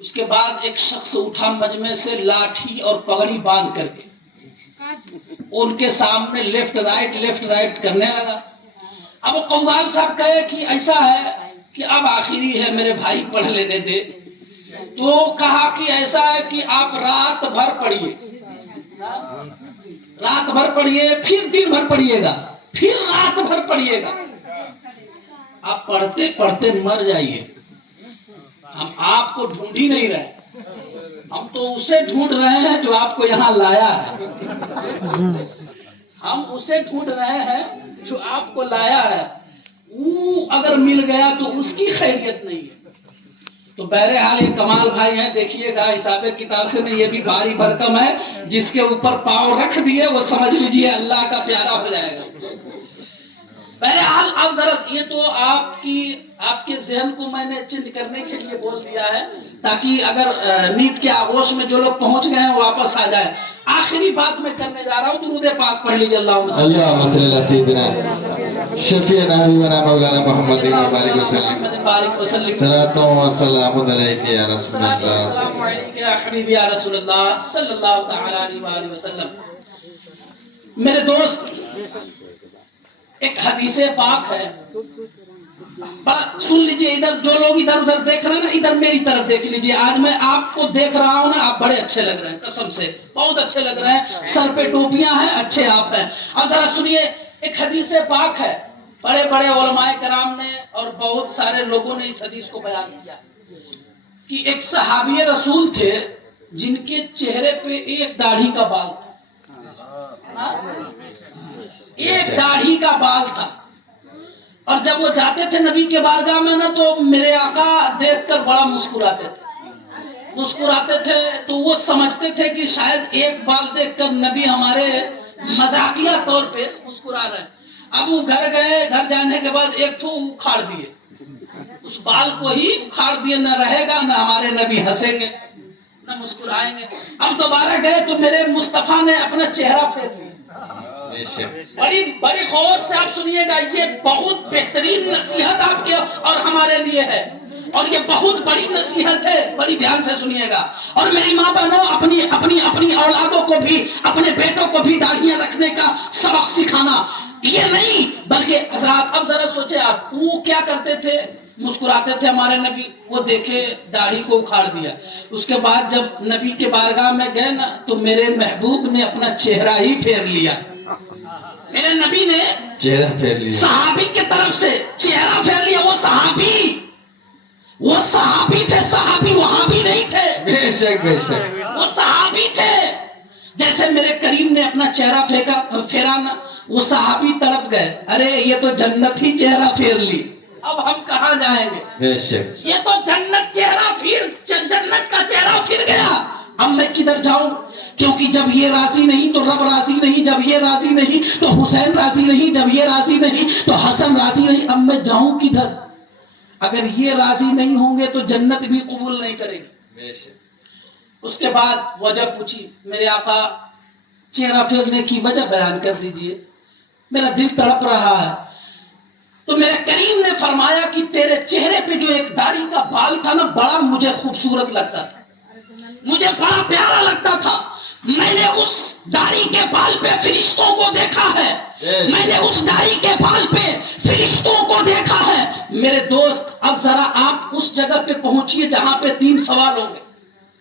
اس کے بعد ایک شخص اٹھا مجمع سے, لاٹھی اور پگڑی باندھ کر کے ان کے سامنے لیفٹ رائٹ کرنے لگا. اب قوال صاحب کہے کہ ایسا ہے کہ اب آخری ہے میرے بھائی, پڑھ لینے دے. تو کہا کہ ایسا ہے کہ آپ رات بھر پڑھیے, رات بھر پڑھیے, پھر دن بھر پڑھیے گا, پھر رات بھر پڑھیے گا. آپ پڑھتے پڑھتے مر جائیے. ہم آپ کو ڈھونڈ ہی نہیں رہے, ہم تو اسے ڈھونڈ رہے ہیں جو آپ کو یہاں لایا ہے. ہم اسے ڈھونڈ رہے ہیں جو آپ کو لایا ہے. وہ اگر مل گیا تو اس کی خیریت نہیں ہے. تو بہرحال یہ کمال بھائی ہیں, دیکھیے گا حساب کتاب سے نہیں, یہ بھی بھاری بھرکم ہے. جس کے اوپر پاؤں رکھ دیے وہ سمجھ لیجئے اللہ کا پیارا ہو جائے گا. بہرحال اب ذرا یہ تو آپ کے ذہن کو میں نے چینج کرنے کے لیے بول دیا ہے تاکہ اگر نیند کے آغوش میں جو لوگ پہنچ گئے ہیں واپس آ جائے. آخری بات میں کرنے جا رہا ہوں, درود پاک پڑھ لیجیے. اللهم صل على سيدنا شفيعنا حبيبنا مولانا محمد وبارك وسلم صلاة وسلام عليك يا رسول الله. السلام علیکم یا حبیبی یا رسول اللہ صلی اللہ تعالی علیہ وآلہ وسلم. میرے دوست, ایک حدیث پاک ہے, سن لیجئے. ادھر جو لوگ ادھر ادھر دیکھ رہے ہیں نا, ادھر میری طرف دیکھ لیجئے. آج میں آپ کو دیکھ رہا ہوں نا, آپ بڑے اچھے لگ رہے ہیں, قسم سے بہت اچھے لگ رہے ہیں. سر پہ ٹوپیاں ہیں, اچھے آپ ہیں. اب ذرا سنیے, ایک حدیث پاک ہے, بڑے بڑے علماء کرام نے اور بہت سارے لوگوں نے اس حدیث کو بیان کیا کہ ایک صحابی رسول تھے جن کے چہرے پہ ایک داڑھی کا بال تھا, ایک داڑھی کا بال تھا. اور جب وہ جاتے تھے نبی کے بارگاہ میں نا, تو میرے آقا دیکھ کر بڑا مسکراتے تھے. تو وہ سمجھتے تھے کہ شاید ایک بال دیکھ کر نبی ہمارے مذاقیہ طور پہ مسکرا رہے ہیں. اب وہ گھر گئے, گھر جانے کے بعد ایک تو اکھاڑ دیے, اس بال کو ہی اکھاڑ دیے. نہ رہے گا, نہ ہمارے نبی ہنسیں گے, نہ مسکرائیں گے. اب دوبارہ گئے تو میرے مصطفیٰ نے اپنا چہرہ پھیر لیا. بڑی غور سے آپ سنیے گا, یہ بہت بہترین نصیحت آپ کے اور ہمارے لیے ہے, اور یہ بہت بڑی نصیحت ہے. بڑی دھیان سے سنیے گا. اور میری ماں بہنوں, اپنی اولادوں کو بھی, اپنے بیٹوں کو بھی داڑھیاں رکھنے کا سبق سکھانا. یہ نہیں بلکہ حضرات, اب ذرا سوچے آپ, وہ کیا کرتے تھے, مسکراتے تھے ہمارے نبی. وہ دیکھے داڑھی کو اکھاڑ دیا. اس کے بعد جب نبی کے بارگاہ میں گئے نا, تو میرے محبوب نے اپنا چہرہ ہی پھیر لیا. میرے نبی نے چہرہ پھیر لیا, صحابی کی طرف سے چہرہ پھیر لیا. وہ صحابی تھے, صحابی وہابی نہیں تھے. بے شک بے شک, وہ صحابی تھے. جیسے میرے کریم نے اپنا چہرہ پھیرا نا, وہ صحابی تڑپ گئے, ارے یہ تو جنت ہی چہرہ پھیر لی, اب ہم کہاں جائیں گے. بے شک, یہ تو جنت کا چہرہ پھر گیا, اب میں کدھر جاؤں. کیونکہ جب یہ راضی نہیں تو رب راضی نہیں, جب یہ راضی نہیں تو حسین راضی نہیں, جب یہ راضی نہیں تو حسن راضی نہیں. اب میں جاؤں کدھر. اگر یہ راضی نہیں ہوں گے تو جنت بھی قبول نہیں کرے گی. بے شک. اس کے بعد وجہ پوچھی, میرے آقا چہرہ پھیرنے کی وجہ بیان کر دیجئے, میرا دل تڑپ رہا ہے. تو میرے کریم نے فرمایا کہ تیرے چہرے پہ جو ایک داڑھی کا بال تھا نا, بڑا مجھے خوبصورت لگتا تھا, مجھے بڑا پیارا لگتا تھا. میں نے اس داڑھی کے بال پہ فرشتوں کو دیکھا ہے, میں نے اس داڑھی کے بال پہ فرشتوں کو دیکھا ہے. میرے دوست, اب ذرا آپ اس جگہ پہ پہنچیے جہاں پہ 3 سوال ہوں گے.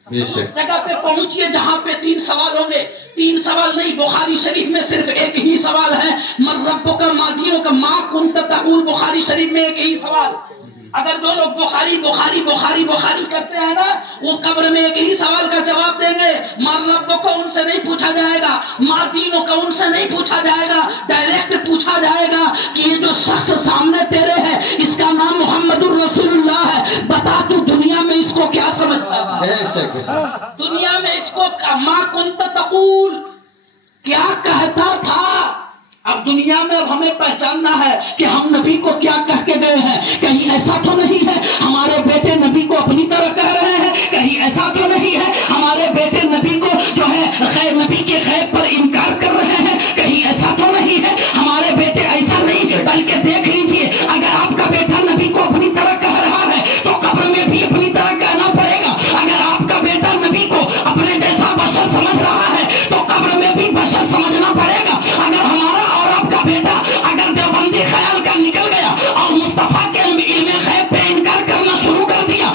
اس جگہ پہ پہنچیے جہاں پہ 3 سوال ہوں گے. 3 سوال نہیں, بخاری شریف میں صرف ایک ہی سوال ہے, من ربک ما دینک ما کنت تقول. بخاری شریف میں ایک ہی سوال. اگر جو لوگ بخاری کرتے ہیں نا, وہ قبر میں ایک ہی سوال کا جواب دیں گے. من ربک ان سے نہیں پوچھا جائے گا, ما دینک ان سے نہیں پوچھا جائے گا, ڈائریکٹ پوچھا جائے گا کہ یہ جو شخص سامنے تیرے ہے, اس کا نام محمد الرسول اللہ ہے, بتا تو دنیا میں اس کو کیا سمجھتا ہے. دنیا میں اس کو ما کنت تقول کیا کہتا تھا. اب دنیا میں اب ہمیں پہچاننا ہے کہ ہم نبی کو کیا کہہ کے گئے ہیں. کہیں ایسا تو نہیں ہے ہمارے بیٹے نبی کو اپنی طرح کہہ رہے ہیں, کہیں ایسا تو نہیں ہے ہمارے بیٹے نبی کو جو ہے خیر نبی کے خیر پر انکار کر رہے ہیں, کہیں ایسا تو نہیں ہے ہمارے بیٹے ایسا نہیں. بلکہ دیکھ لیجئے, اگر آپ کا بیٹا نبی کو اپنی طرح کہہ رہا ہے تو قبر میں بھی اپنی طرح کہنا پڑے گا. اگر آپ کا بیٹا نبی کو اپنے جیسا بشر سمجھ رہا ہے تو قبر میں بھی بشر سمجھنا پڑے گا. اگر ہمارا اور آپ کا بیٹا اگر دیوبندی خیال کا نکل گیا اور مصطفیٰ کے علم غیب پہ انکار کرنا شروع کر دیا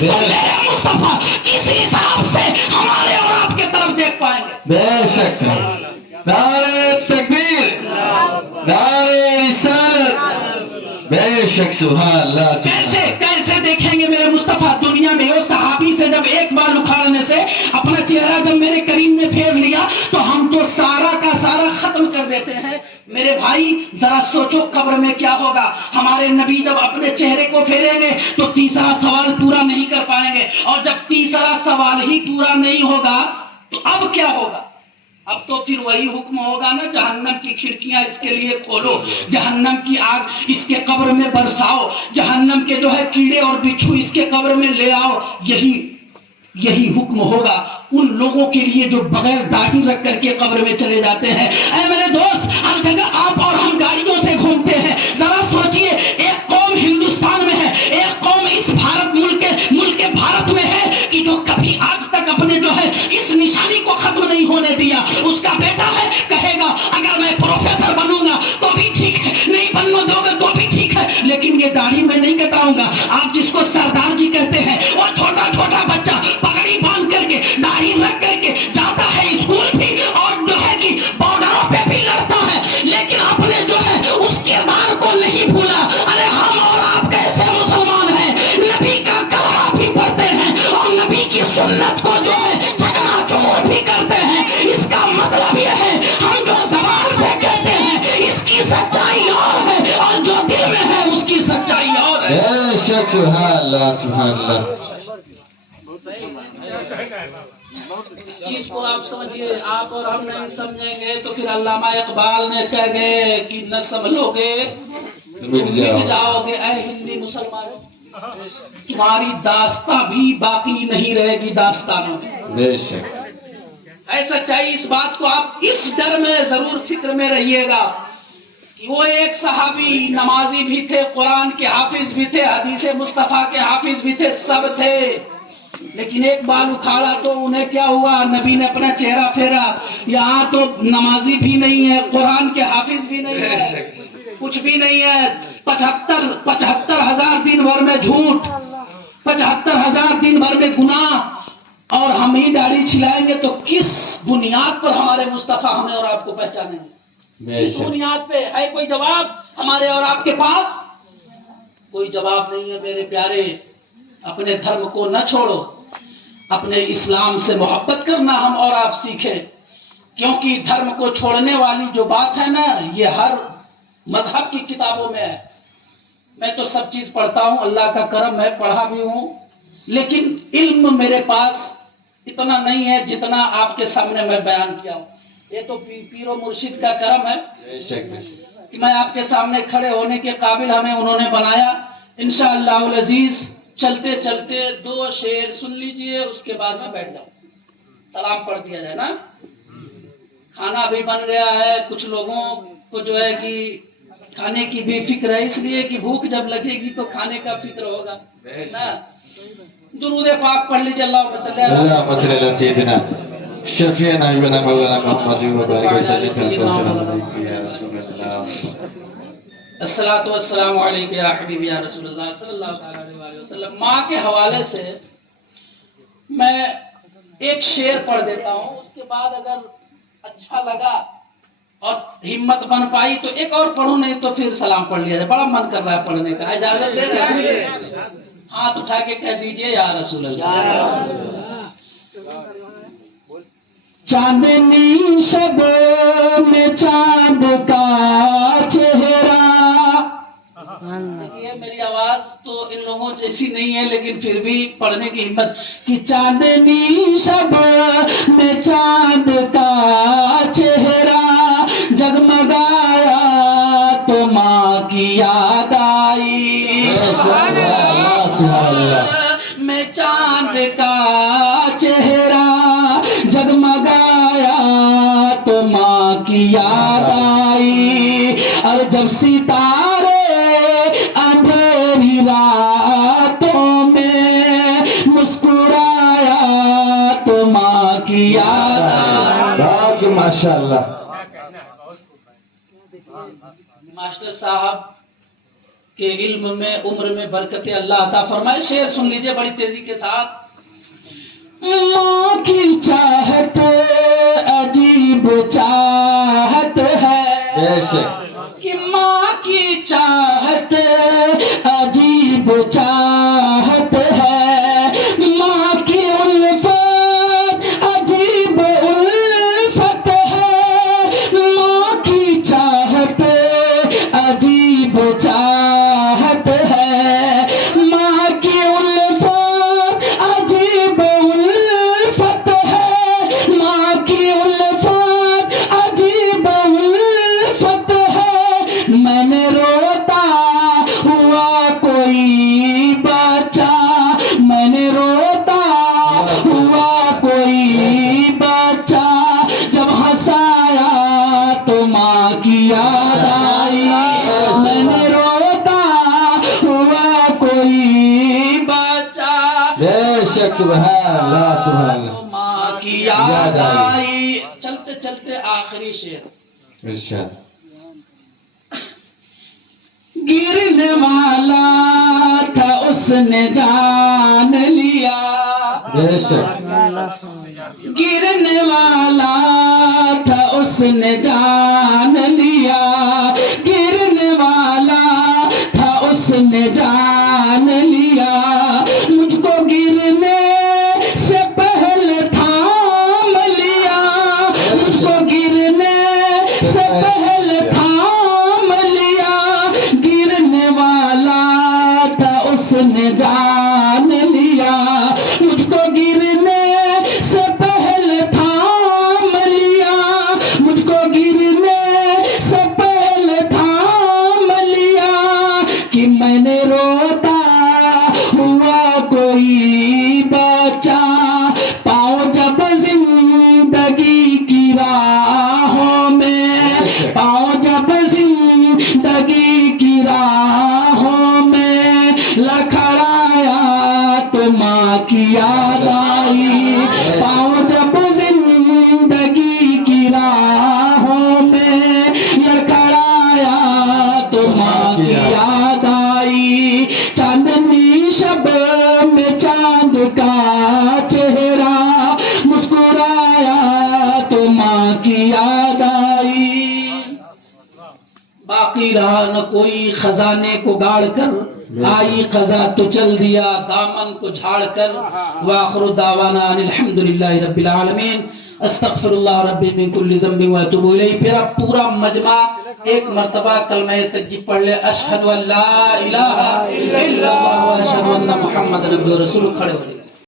تو میرے مصطفیٰ کسی حساب سے ہمارے اور آپ کے طرف دیکھ پائیں گے. بے شک نعرہ تکبیر نعرہ رسالت بے شک سبحان اللہ کیسے دیکھیں گے میرے مصطفیٰ دنیا میں؟ وہ صحابی سے جب ایک بار اکھاڑنے سے اپنا چہرہ جب میرے کریم نے پھیر لیا تو ہم تو سارا کا سارا ختم کر دیتے ہیں. میرے بھائی ذرا سوچو قبر میں کیا ہوگا. ہمارے نبی جب اپنے چہرے کو پھیریں گے تو تیسرا سوال پورا نہیں کر پائیں گے, اور جب تیسرا سوال ہی پورا نہیں ہوگا تو اب کیا ہوگا؟ اب تو پھر وہی حکم ہوگا نا, جہنم کی کھڑکیاں اس کے لیے کھولو, جہنم کی آگ اس کے قبر میں برساؤ, جہنم کے جو ہے کیڑے اور بچھو اس کے قبر میں لے آؤ. یہی حکم ہوگا ان لوگوں کے لیے جو بغیر داڑھی رکھ کر کے قبر میں چلے جاتے ہیں. اے میرے دوست, ہر جگہ آپ اور ہم گاڑیوں سے گھومتے ہیں. ذرا سوچئے, ایک قوم ہندوستان میں ہے, ایک قوم اس بھارت ملک بھارت میں ہے کہ جو کبھی آج تک اپنے جو ہے اس نشانی کو ختم نہیں ہونے دیا. اس کا بیٹا ہے, کہے گا اگر میں پروفیسر بنوں گا تو بھی ٹھیک ہے, نہیں بننے دو گے تو بھی ٹھیک ہے, لیکن یہ داڑھی میں نہیں کٹاؤں گا. آپ جس کو سردار جی کہتے ہیں, وہ چھوٹا چھوٹا بچہ پگڑی باندھ کر کے داڑھی رکھ کر کے جاتا ہے اسکول بھی, اور جو ہے کہ بارڈروں پہ بھی لڑتا ہے, لیکن اپنے جو ہے اس کردار کو نہیں بھولا. ارے ہم اور آپ کیسے مسلمان ہیں, نبی کا کلمہ بھی پڑھتے ہیں اور نبی کی سنت کو جو ہے چکنا چور بھی کرتے ہیں. اس کا مطلب یہ ہے ہم جو زبان سے کہتے ہیں اس کی سچائی اور ہے, اور جو دل میں ہے اس کی سچائی اور ہے. بے شک سبحان اللہ سبحان اللہ. اس چیز کو آپ سمجھیے, آپ اور ہم نہیں سمجھیں گے تو پھر علامہ اقبال نے کہہ گئے کہ نہ سنبھلو گے تو مٹ جاؤ گے. اے ہندی مسلمانوں, تمہاری داستاں بھی باقی نہیں رہے گی داستانوں میں. بے شک اے سچائی, اس بات کو آپ اس ڈر میں ضرور فکر میں رہیے گا کہ وہ ایک صحابی نمازی بھی تھے, قرآن کے حافظ بھی تھے, حدیث مصطفیٰ کے حافظ بھی تھے, سب تھے, لیکن ایک بال اکھاڑا تو انہیں کیا ہوا؟ نبی نے اپنا چہرہ پھیرا. یہاں تو نمازی بھی نہیں ہے, قرآن کے حافظ بھی نہیں ہے, کچھ بھی نہیں ہے. 75,000 دن بھر میں جھوٹ, 75,000 دن بھر میں گناہ, اور ہم ہی داڑھی چھلائیں گے تو کس بنیاد پر ہمارے مصطفیٰ ہمیں اور آپ کو پہچانیں گے؟ کس بنیاد پہ؟ ہے کوئی جواب ہمارے اور آپ کے پاس؟ کوئی جواب نہیں ہے. میرے پیارے, اپنے دھرم کو نہ چھوڑو, اپنے اسلام سے محبت کرنا ہم اور آپ سیکھیں, کیونکہ دھرم کو چھوڑنے والی جو بات ہے نا, یہ ہر مذہب کی کتابوں میں ہے. میں تو سب چیز پڑھتا ہوں, اللہ کا کرم ہے, پڑھا بھی ہوں, لیکن علم میرے پاس اتنا نہیں ہے جتنا آپ کے سامنے میں بیان کیا ہوں. یہ تو پیر و مرشد کا کرم ہے کہ میں آپ کے سامنے کھڑے ہونے کے قابل ہمیں انہوں نے بنایا. انشاءاللہ العزیز چلتے چلتے 2 شعر سن لیجئے, اس کے بعد میں بیٹھ جاؤں, سلام پڑھ دیا جائے نا. کھانا بھی بن گیا ہے, کچھ لوگوں کو جو ہے کہ کھانے کی بھی فکر ہے, اس لیے کہ بھوک جب لگے گی تو کھانے کا فکر ہوگا نا. درود پاک پڑھ لیجئے. اللہم صلی علی سیدنا شفیعنا حبیبنا مولانا محمد و بارک وسلم یا رسول اللہ. الصلاۃ والسلام علیکم یا حبیبی یا رسول اللہ صلی اللہ تعالی علیہ وسلم. ماں کے حوالے سے میں ایک شعر پڑھ دیتا ہوں, اس کے بعد اگر اچھا لگا اور ہمت بن پائی تو ایک اور پڑھوں, نہیں تو پھر سلام پڑھ لیا جائے. بڑا من کر رہا ہے پڑھنے کا, اجازت دے رہے ہیں؟ ہاتھ اٹھا کے کہہ دیجئے یا رسول اللہ. چاندنی شب میں چاند کا چہرہ, میری آواز تو ان لوگوں جیسی نہیں ہے لیکن پھر بھی پڑھنے کی ہمت. کہ چاندنی شب میں چاند کا چہرہ جگمگایا تو ماں کی یاد آئی. میں چاند کا چہرہ جگمگایا تو ماں کی یاد آئی, اور جب ستارے اندھیری راتوں میں مسکرایا تو ماں کی یاد آئی. ماشاءاللہ. ماسٹر صاحب کہ علم میں عمر میں برکت اللہ عطا فرمائے. شعر سن لیجئے بڑی تیزی کے ساتھ. ماں کی چاہت عجیب چاہت ہے, بے شک کہ ماں کی چاہت عجیب چاہت ہے, ماں کی الفت عجیب الفت ہے, ماں کی چاہت عجیب چاہت ہے, ماں کی الفت عجیب الفت ہے, ماں کی الفت عجیب الفت ہے. میں نے روتا ہوا کوئی بچہ, میں نے روتا ہوا کوئی بچہ, جب ہنسایا تو ماں کی یاد آئی. میں نے روتا ہوا کوئی بچہ, بے شک سبحان اللہ سبحان اللہ. تو ماں کی یاد آئی. چلتے چلتے آخری شعر. ارشاد. گرنے والا تھا اس نے جان لیا, بے شک گرنے والا تھا اس نے جان لیا, گرنے والا تھا اس نے جان لیا, مجھ کو گرنے سے پہلے تھام لیا, مجھ کو گرنے سے پہلے تھام لیا, گرنے والا تھا اس نے جان لیا, مجھ کو گرنے سے پہلے تھام لیا, مجھ کو گرنے سے پہلے تھام لیا, کہ میں نے روتا ہوا کوئی بچہ, پاؤں جب زندگی کی راہوں میں, پاؤں جب زندگی کی راہوں میں لڑکھڑایا تو ماں کی یاد آئی. پاؤں جب زندگی کی راہوں میں لڑکھڑایا تو ماں کی یاد آئی. چاندنی شب میں چاند کا چہرہ مسکرایا تو ماں کی یاد آئی. باقی رہا نہ کوئی خزانے کو گاڑ کر, آئی قضا تو چل دیا دامن کو جھاڑ کر. وآخر دعوانا ان الحمدللہ رب العالمین. استغفر اللہ ربی من کل ذنب واتوب الیہ. پھر اب پورا مجمع ایک مرتبہ کلمہ تکبیر پڑھ لے. اشہد ان لا الہ الا اللہ و اشہد ان محمد عبدہ و رسولہ. کھڑے ہو جائیں.